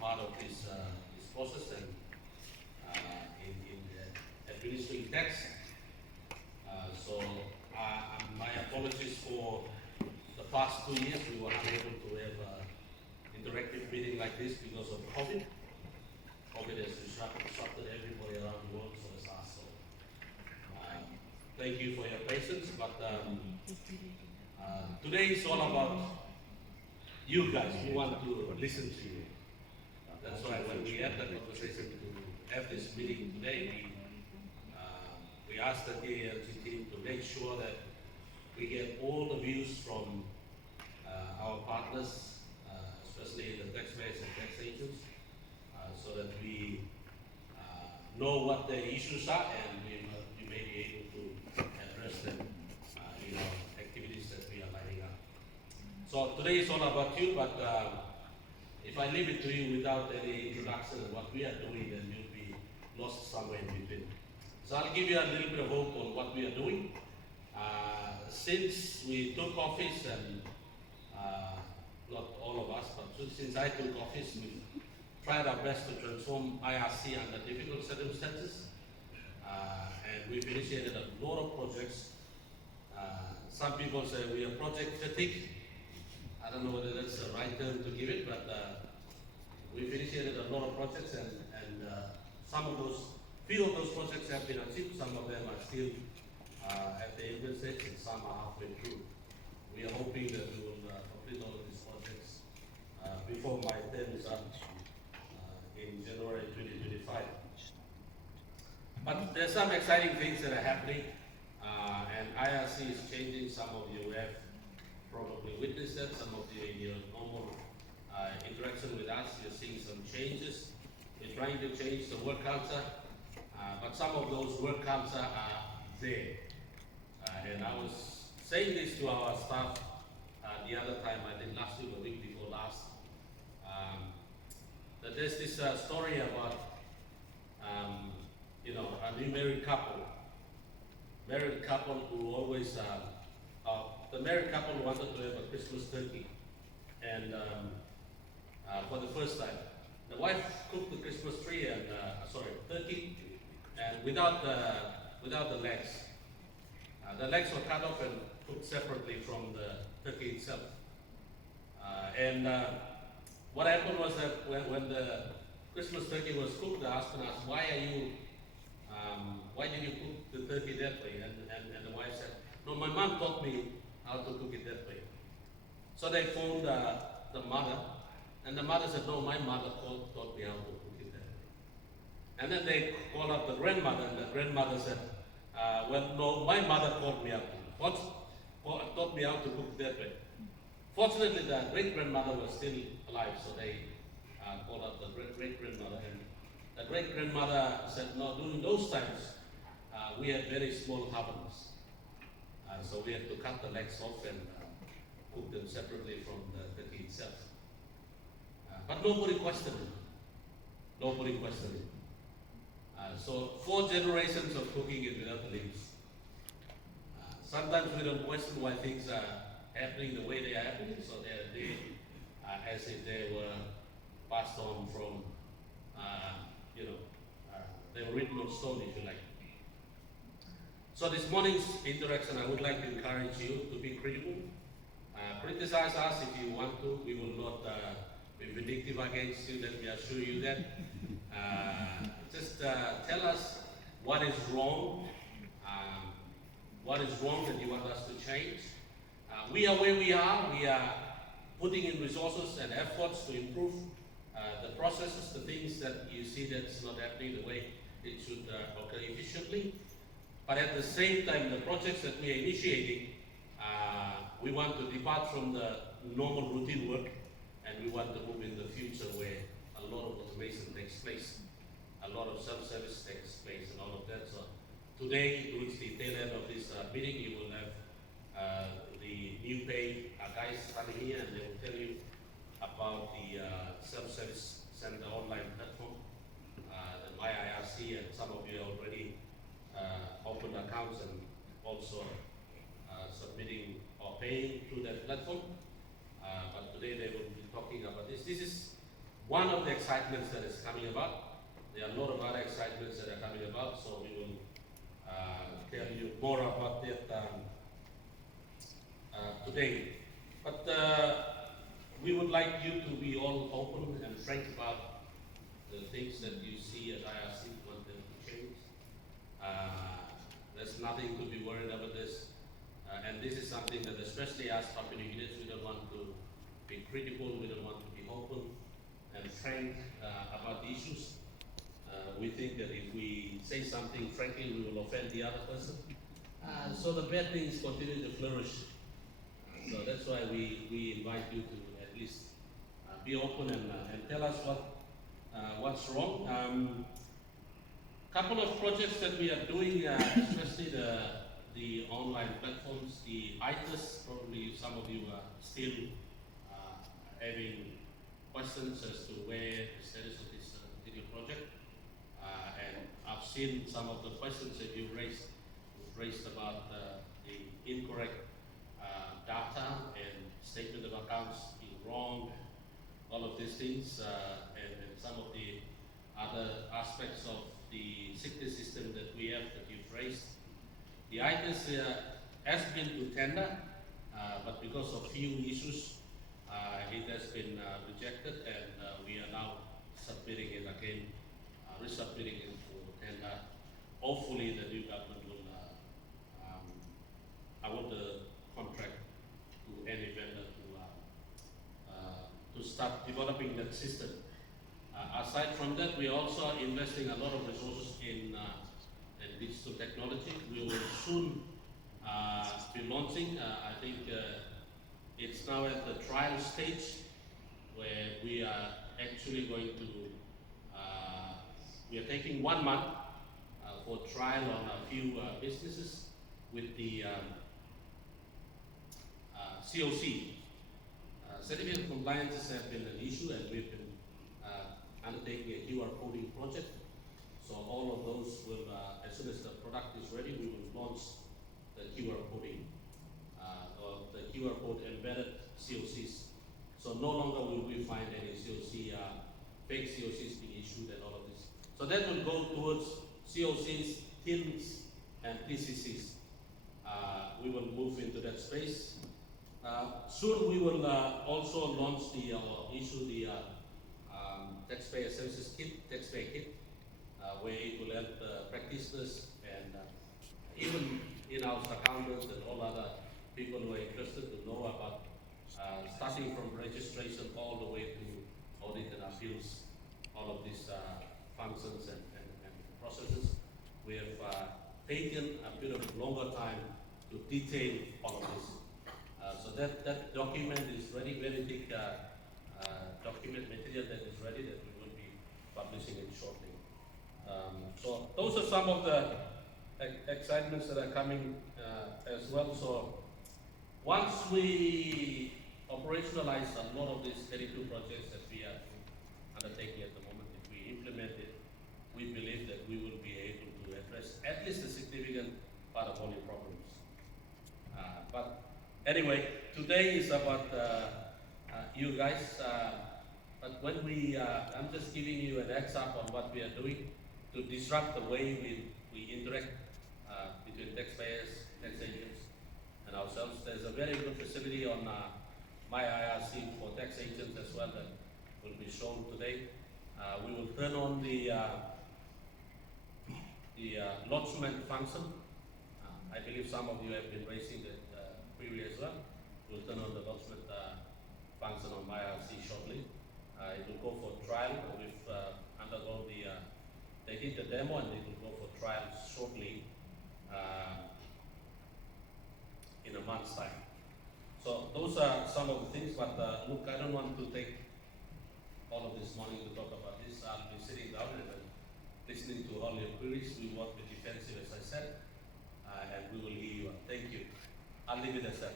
part of this process and in administering tax. My apologies for the past 2 years. We were unable to have an interactive meeting like this because of COVID. COVID has disrupted everybody around the world, so it's us. So, thank you for your patience. But today is all about you guys who want to listen to you. That's why when we had the conversation to have this meeting today, we asked the KLG team to make sure that we get all the views from our partners, especially the taxpayers and tax agents, so that we know what the issues are and we may be able to address them in our activities that we are lining up. So today is all about you, but if I leave it to you without any introduction of what we are doing, then you'll be lost somewhere in between. So I'll give you a little bit of hope on what we are doing. Since we took office, and not all of us, but since I took office, we've tried our best to transform IRC under difficult circumstances. And we've initiated a lot of projects. Some people say we are project fatigue. I don't know whether that's the right term to give it, but we've initiated a lot of projects, and few of those projects have been achieved. Some of them are still at the infant stage, and some are halfway through. We are hoping that we will complete all of these projects before my term is up in January 2025. But there's some exciting things that are happening, and IRC is changing. Some of you have probably witnessed that. Some of you in your normal interaction with us, you're seeing some changes. We're trying to change the work culture, but some of those work culture are there. And I was saying this to our staff the other time, I think last week or week before last, that there's this story about a new married couple who always the married couple wanted to have a Christmas turkey, and for the first time, the wife cooked the Christmas tree and turkey, and without the legs. The legs were cut off and cooked separately from the turkey itself. What happened was that when the Christmas turkey was cooked, the husband asked, "Why did you cook the turkey that way?" And the wife said, "No, my mom taught me how to cook it that way." So they phoned the mother, and the mother said, "No, my mother taught me how to cook it that way." And then they called up the grandmother, and the grandmother said, "Well, no, my mother taught me how to cook it that way." Fortunately, the great-grandmother was still alive, so they called up the great-grandmother, and the great-grandmother said, "No, during those times, we had very small ovens, so we had to cut the legs off and cook them separately from the turkey itself." But nobody questioned it. Nobody questioned it. So 4 generations of cooking it without the limbs. Sometimes we don't question why things are happening the way they are happening, so they as if they were passed on from, they were written on stone, if you like. So this morning's interaction, I would like to encourage you to be critical. Criticize us if you want to. We will not be vindictive against you, let me assure you that. Just tell us what is wrong that you want us to change. We are where we are. We are putting in resources and efforts to improve the processes, the things that you see that's not happening the way it should occur efficiently. But at the same time, the projects that we are initiating, we want to depart from the normal routine work, and we want to move in the future where a lot of automation takes place, a lot of self-service takes place, and all of that. So today, towards the tail end of this meeting, you will have the new pay guys coming here, and they will tell you about the self-service center online platform, the MyIRC, and some of you already opened accounts and also submitting or paying through that platform. But today they will be talking about this. This is one of the excitements that is coming about. There are a lot of other excitements that are coming about, so we will tell you more about that today. But we would like you to be all open and frank about the things that you see at IRC want them to change. There's nothing to be worried about this. And this is something that especially as Papua New Guineans, we don't want to be critical, we don't want to be open and frank about the issues. We think that if we say something frankly, we will offend the other person. So the bad things continue to flourish. So that's why we invite you to at least be open and tell us what's wrong. Couple of projects that we are doing, especially the online platforms, the ITIS, probably some of you are still having questions as to where the status of this particular project. And I've seen some of the questions that you've raised about the incorrect data and statement of accounts being wrong, all of these things, and some of the other aspects of the sickness system that we have that you've raised. The ITIS has been to tender, but because of few issues, it has been rejected, and we are now submitting it again, resubmitting it for tender. Hopefully the new government will award the contract to any vendor to start developing that system. Aside from that, we are also investing a lot of resources in digital technology. We will soon be launching, I think it's now at the trial stage where we are actually going to, we are taking 1 month for trial on a few businesses with the COC. Certificate of compliances have been an issue, and we've been undertaking a QR coding project. So all of those will, as soon as the product is ready, we will launch the QR coding, or the QR code embedded COCs. So no longer will we find any COC, fake COCs being issued and all of this. So that will go towards COCs, TINs, and TCCs. We will move into that space. Soon we will also launch or issue the taxpayer services kit, taxpayer kit, where it will help practitioners and even in-house accountants and all other people who are interested to know about starting from registration all the way to audit and appeals, all of these functions and processes. We have taken a bit of longer time to detail all of this. So that document is ready, very thick document material that is ready that we will be publishing it shortly. So those are some of the excitements that are coming as well. So once we operationalize a lot of these 32 projects that we are undertaking at the moment, if we implement it, we believe that we will be able to address at least a significant part of all your problems. But anyway, today is about you guys. But when I'm just giving you an heads up on what we are doing to disrupt the way we interact between taxpayers, tax agents, and ourselves. There's a very good facility on my IRC for tax agents as well that will be shown today. We will turn on the lodgement function. I believe some of you have been raising the query as well. We'll turn on the lodgement function on my IRC shortly. It will go for trial. We've undergone they did the demo and it will go for trial shortly in a month's time. So those are some of the things, but look, I don't want to take all of this morning to talk about this. I'll be sitting down and listening to all your queries. We won't be defensive, as I said, and we will hear you. Thank you. I'll leave it as that.